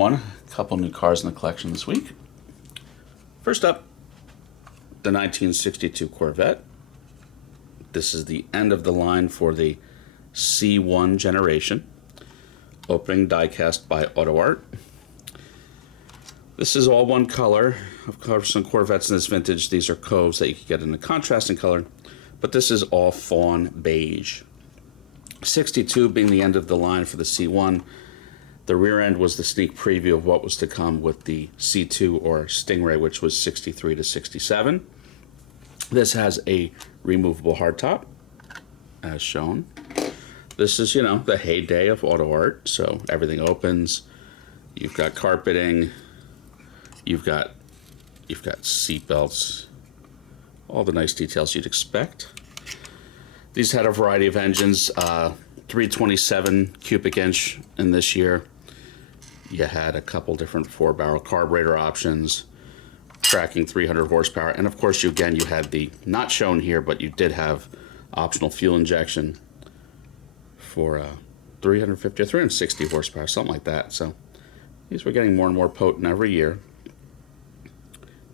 A couple new cars in the collection this week. First up, the 1962 Corvette. This is the end of the line for the C1 generation. Opening diecast by Auto Art. This is all one color. Of course, some Corvettes in this vintage, these are Coves that you can get in a contrasting color, but this is all fawn beige. 62 being the end of the line for the C1. The rear end was the sneak preview of what was to come with the C2 or Stingray, which was 63 to 67. This has a removable hardtop, as shown. This is, the heyday of Auto Art, so everything opens. You've got carpeting. You've got seat belts. All the nice details you'd expect. These had a variety of engines. 327 cubic inch in this year. You had a couple different 4-barrel carburetor options, tracking 300 horsepower, and of course you had the, not shown here, but you did have optional fuel injection for 350 or 360 horsepower, something like that. So these were getting more and more potent every year.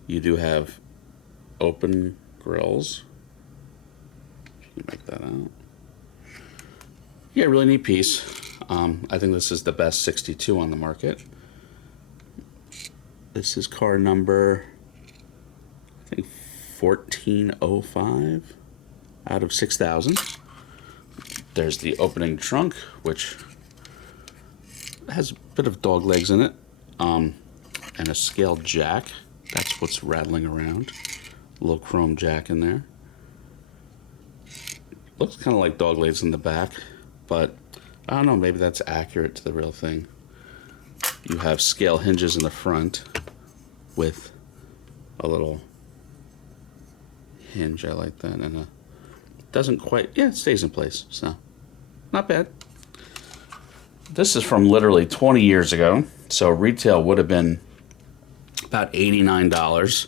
You do have open grills. You make that out. Yeah, really neat piece. I think this is the best 62 on the market. This is car number, I think, 1405 out of 6,000. There's the opening trunk, which has a bit of dog legs in it, and a scaled jack. That's what's rattling around. A little chrome jack in there. Looks kind of like dog legs in the back, but I don't know, maybe that's accurate to the real thing. You have scale hinges in the front with a little hinge. I like that. And it doesn't quite, it stays in place, so not bad. This is from literally 20 years ago, so retail would have been about $89.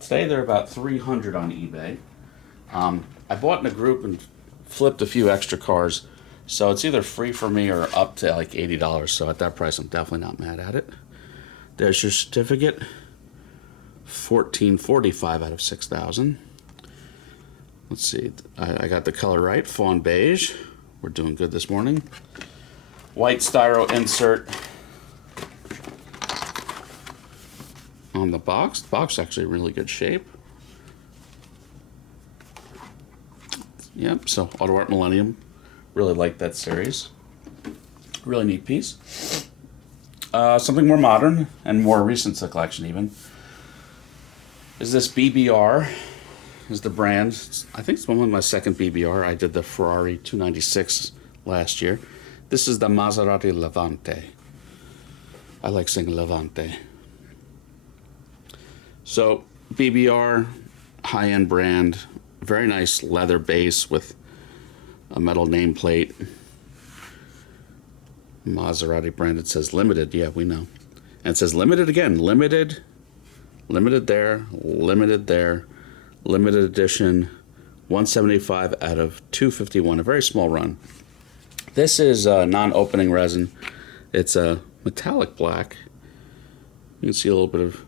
Today they're about $300 on eBay. I bought in a group and flipped a few extra cars, so it's either free for me or up to like $80. So at that price, I'm definitely not mad at it. There's your certificate. 1445 out of 6,000. Let's see. I got the color right. Fawn beige. We're doing good this morning. White styro insert on the box. The box is actually in really good shape. Yep, so Auto Art Millennium. Really like that series. Really neat piece. Something more modern and more recent to the collection even is this BBR. Is the brand. I think it's one of my second BBR. I did the Ferrari 296 last year. This is the Maserati Levante. I like saying Levante. So BBR, high-end brand, very nice leather base with a metal nameplate. Maserati brand. It says limited. Yeah, we know. And it says limited again. Limited there, limited there, limited edition, 175 out of 251. A very small run. This is non-opening resin. It's a metallic black. You can see a little bit of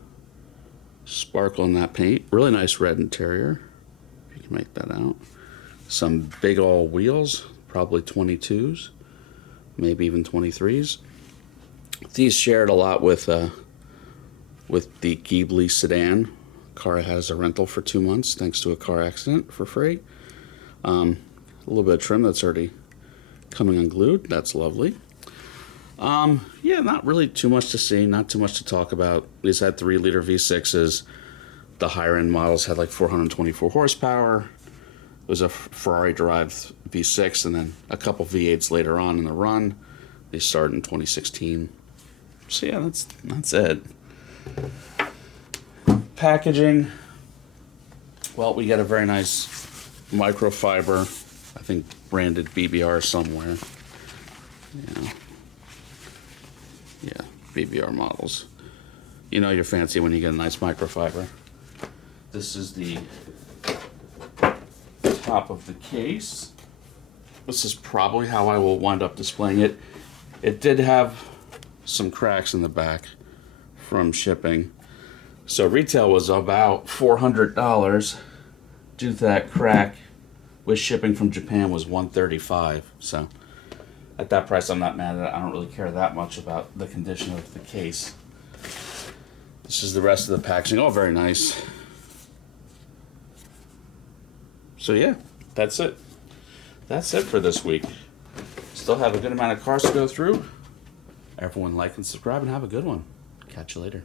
sparkle in that paint. Really nice red interior. If you can make that out. Some big old wheels, probably 22s, maybe even 23s. These shared a lot with the Ghibli sedan. Car has a rental for 2 months thanks to a car accident for free. A little bit of trim that's already coming unglued. That's lovely. Yeah, not really too much to see, not too much to talk about. These had 3-liter V6s. The higher end models had like 424 horsepower. It was a Ferrari-derived V6, and then a couple V8s later on in the run. They started in 2016. So yeah, that's it. Packaging. Well, we get a very nice microfiber, I think branded BBR somewhere. Yeah, BBR models. You know you're fancy when you get a nice microfiber. This is the top of the case. This is probably how I will wind up displaying it. It did have some cracks in the back from shipping. So retail was about $400 due to that crack. With shipping from Japan was $135. So at that price, I'm not mad at it. I don't really care that much about the condition of the case. This is the rest of the packaging. Oh, very nice. So yeah, that's it. That's it for this week. Still have a good amount of cars to go through. Everyone like and subscribe and have a good one. Catch you later.